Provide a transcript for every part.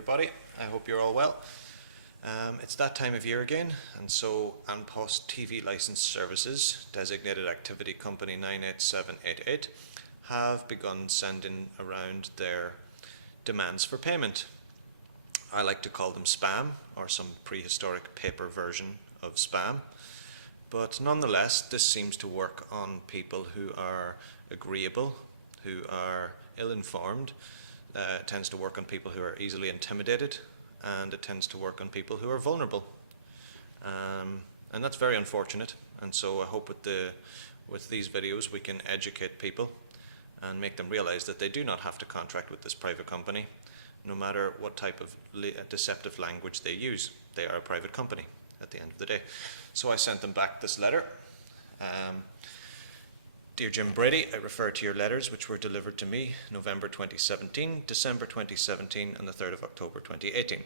Everybody, I hope you're all well. It's that time of year again, and so An Post TV License Services, designated activity company 98788, have begun sending around their demands for payment. I like to call them spam, or some prehistoric paper version of spam, but nonetheless this seems to work on people who are agreeable, who are ill-informed. It tends to work on people who are easily intimidated, and it tends to work on people who are vulnerable. And that's very unfortunate, and so I hope with these videos we can educate people and make them realize that they do not have to contract with this private company, no matter what type of deceptive language they use. They are a private company at the end of the day. So I sent them back this letter. Dear Jim Brady, I refer to your letters which were delivered to me November 2017, December 2017 and the 3rd of October 2018.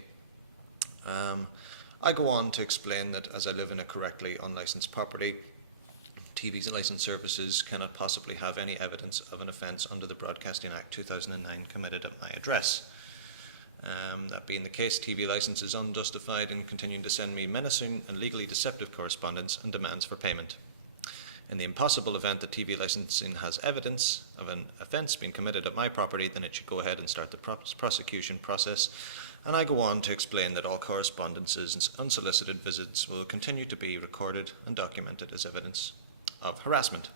I go on to explain that as I live in a correctly unlicensed property, TV's license services cannot possibly have any evidence of an offence under the Broadcasting Act 2009 committed at my address. That being the case, TV Licence is unjustified in continuing to send me menacing and legally deceptive correspondence and demands for payment. In the impossible event that TV Licensing has evidence of an offence being committed at my property, then it should go ahead and start the prosecution process. And I go on to explain that all correspondences and unsolicited visits will continue to be recorded and documented as evidence of harassment.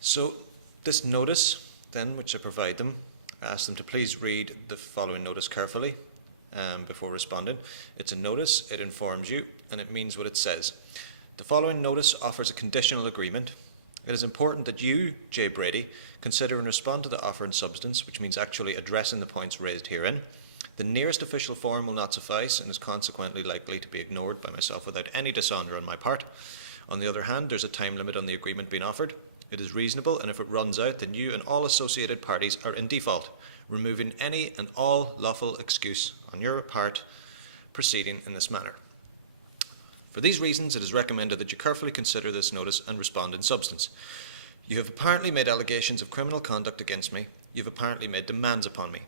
So this notice, then, which I provide them, I ask them to please read the following notice carefully before responding. It's a notice, it informs you, and it means what it says. The following notice offers a conditional agreement. It is important that you, J. Brady, consider and respond to the offer in substance, which means actually addressing the points raised herein. The nearest official form will not suffice and is consequently likely to be ignored by myself without any dishonour on my part. On the other hand, there's a time limit on the agreement being offered. It is reasonable, and if it runs out, then you and all associated parties are in default, removing any and all lawful excuse on your part proceeding in this manner. For these reasons, it is recommended that you carefully consider this notice and respond in substance. You have apparently made allegations of criminal conduct against me. You have apparently made demands upon me.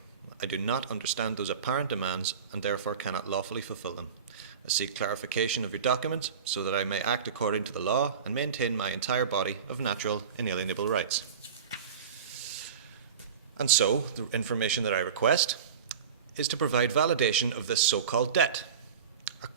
I do not understand those apparent demands and therefore cannot lawfully fulfill them. I seek clarification of your documents so that I may act according to the law and maintain my entire body of natural inalienable rights. And so, the information that I request is to provide validation of this so-called debt, a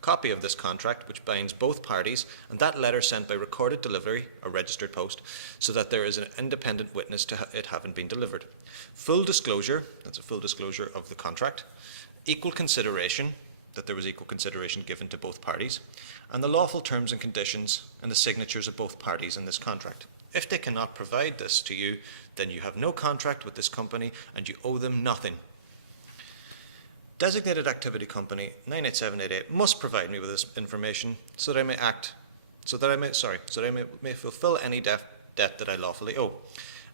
copy of this contract which binds both parties, and that letter sent by recorded delivery or registered post, so that there is an independent witness to it having been delivered. Full disclosure, that's a full disclosure of the contract. Equal consideration, that there was equal consideration given to both parties, and the lawful terms and conditions and the signatures of both parties in this contract. If they cannot provide this to you, then you have no contract with this company and you owe them nothing. Designated Activity Company 98788 must provide me with this information so that I may fulfill any debt that I lawfully owe.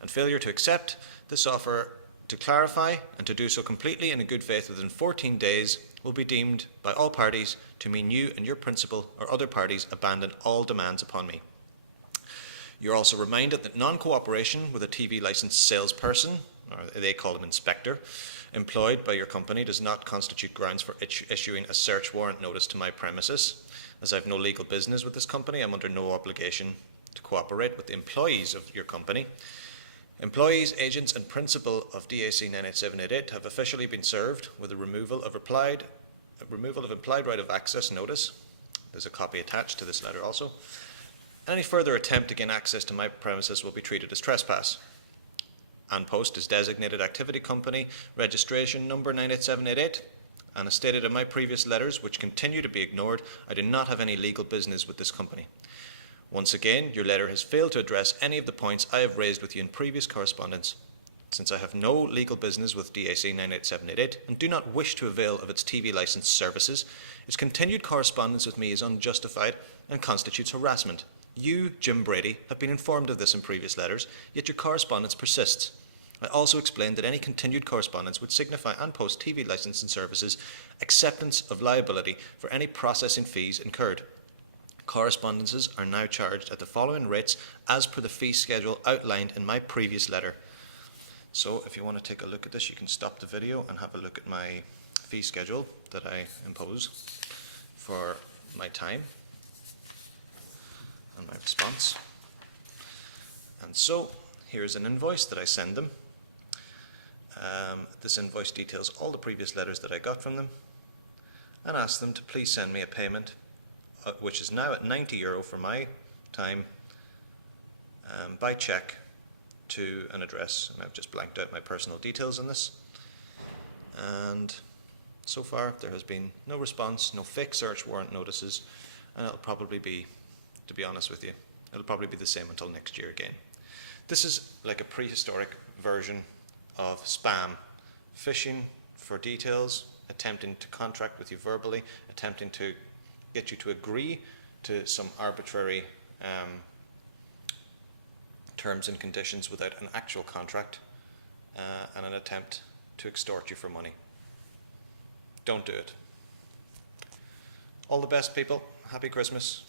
And failure to accept this offer to clarify and to do so completely and in good faith within 14 days will be deemed by all parties to mean you and your principal or other parties abandon all demands upon me. You're also reminded that non-cooperation with a TV licensed salesperson, or they call them inspector, employed by your company does not constitute grounds for issuing a search warrant notice to my premises. As I have no legal business with this company, I'm under no obligation to cooperate with the employees of your company. Employees, agents and principal of DAC 98788 have officially been served with a removal of implied right of access notice. There's a copy attached to this letter also. Any further attempt to gain access to my premises will be treated as trespass. An Post is designated activity company, registration number 98788, and as stated in my previous letters, which continue to be ignored, I do not have any legal business with this company. Once again, your letter has failed to address any of the points I have raised with you in previous correspondence. Since I have no legal business with DAC 98788 and do not wish to avail of its TV license services, its continued correspondence with me is unjustified and constitutes harassment. You, Jim Brady, have been informed of this in previous letters, yet your correspondence persists. I also explained that any continued correspondence would signify An Post TV licensing services acceptance of liability for any processing fees incurred. Correspondences are now charged at the following rates as per the fee schedule outlined in my previous letter. So if you want to take a look at this, you can stop the video and have a look at my fee schedule that I impose for my time and my response. And so here's an invoice that I send them. This invoice details all the previous letters that I got from them, and ask them to please send me a payment, which is now at €90 for my time, by cheque to an address. And I've just blanked out my personal details in this. And so far there has been no response, no fake search warrant notices, and it'll probably be, to be honest with you, it'll probably be the same until next year again. This is like a prehistoric version of spam, phishing for details, attempting to contract with you verbally, attempting to get you to agree to some arbitrary terms and conditions without an actual contract, and an attempt to extort you for money. Don't do it. All the best, people. Happy Christmas.